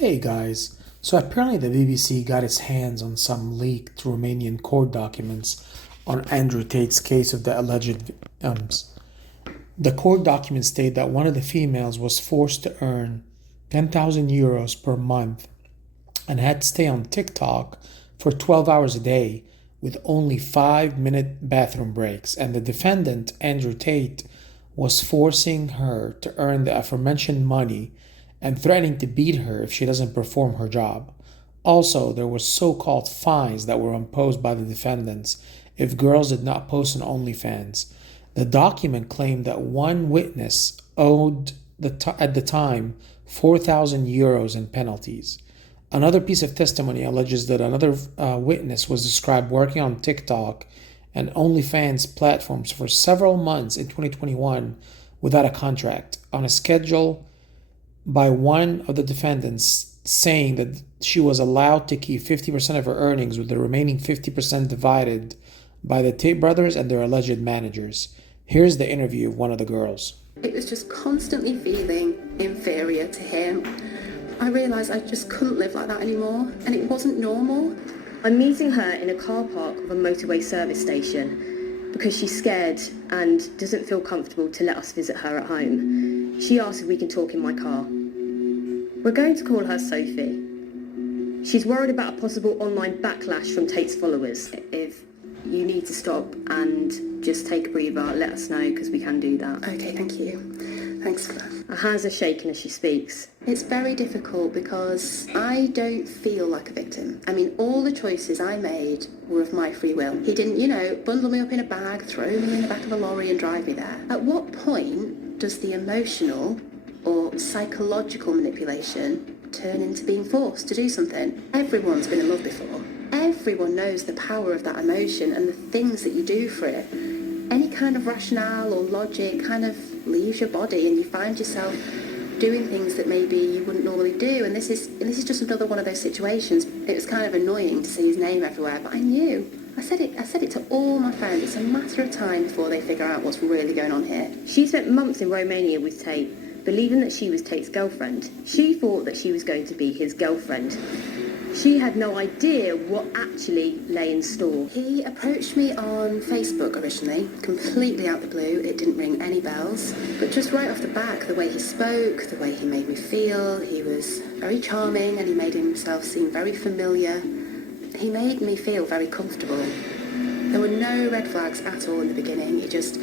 Hey guys, so apparently the BBC got its hands on some leaked Romanian court documents on Andrew Tate's case of the alleged victims. The court documents state that one of the females was forced to earn 10,000 euros per month and had to stay on TikTok for 12 hours a day with only 5-minute bathroom breaks, and the defendant, Andrew Tate, was forcing her to earn the aforementioned money and threatening to beat her if she doesn't perform her job. Also, there were so-called fines that were imposed by the defendants if girls did not post on OnlyFans. The document claimed that one witness owed at the time 4,000 euros in penalties. Another piece of testimony alleges that another witness was described working on TikTok and OnlyFans platforms for several months in 2021 without a contract, on a schedule by one of the defendants saying that she was allowed to keep 50% of her earnings, with the remaining 50% divided by the Tate brothers and their alleged managers. Here's the interview of one of the girls. It was just constantly feeling inferior to him. I realised I just couldn't live like that anymore, and it wasn't normal. I'm meeting her in a car park of a motorway service station because she's scared and doesn't feel comfortable to let us visit her at home. She asked if we can talk in my car. We're going to call her Sophie. She's worried about a possible online backlash from Tate's followers. If you need to stop and just take a breather, let us know because we can do that. Okay, thank you. Thanks for that. Her hands are shaking as she speaks. It's very difficult because I don't feel like a victim. I mean, all the choices I made were of my free will. He didn't, bundle me up in a bag, throw me in the back of a lorry and drive me there. At what point does the emotional or psychological manipulation turn into being forced to do something? Everyone's been in love before. Everyone knows the power of that emotion and the things that you do for it. Any kind of rationale or logic kind of leaves your body, and you find yourself doing things that maybe you wouldn't normally do. And this is just another one of those situations. It was kind of annoying to see his name everywhere, but I knew. I said it to all my friends. It's a matter of time before they figure out what's really going on here. She spent months in Romania with Tate, believing that she was Tate's girlfriend. She thought that she was going to be his girlfriend. She had no idea what actually lay in store. He approached me on Facebook originally, completely out the blue. It didn't ring any bells. But just right off the back, the way he spoke, the way he made me feel, he was very charming and he made himself seem very familiar. He made me feel very comfortable. There were no red flags at all in the beginning. He just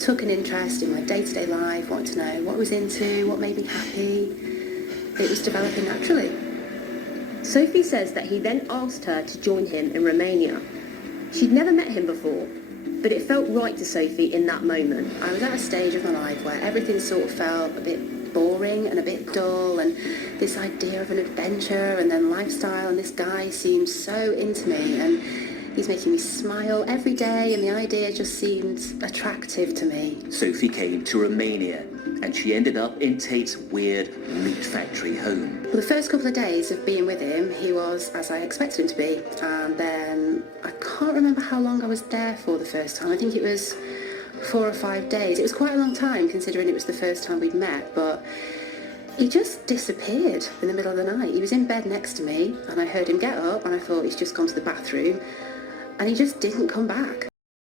took an interest in my day-to-day life, wanted to know what I was into, what made me happy. It was developing naturally. Sophie says that he then asked her to join him in Romania. She'd never met him before, but it felt right to Sophie in that moment. I was at a stage of my life where everything sort of felt a bit boring and a bit dull, and this idea of an adventure and then lifestyle, and this guy seemed so into me, and he's making me smile every day, and the idea just seemed attractive to me. Sophie came to Romania, and she ended up in Tate's weird meat factory home. Well, the first couple of days of being with him, he was as I expected him to be. And then I can't remember how long I was there for the first time. I think it was 4 or 5 days. It was quite a long time considering it was the first time we'd met, but he just disappeared in the middle of the night. He was in bed next to me and I heard him get up and I thought he's just gone to the bathroom, and he just didn't come back.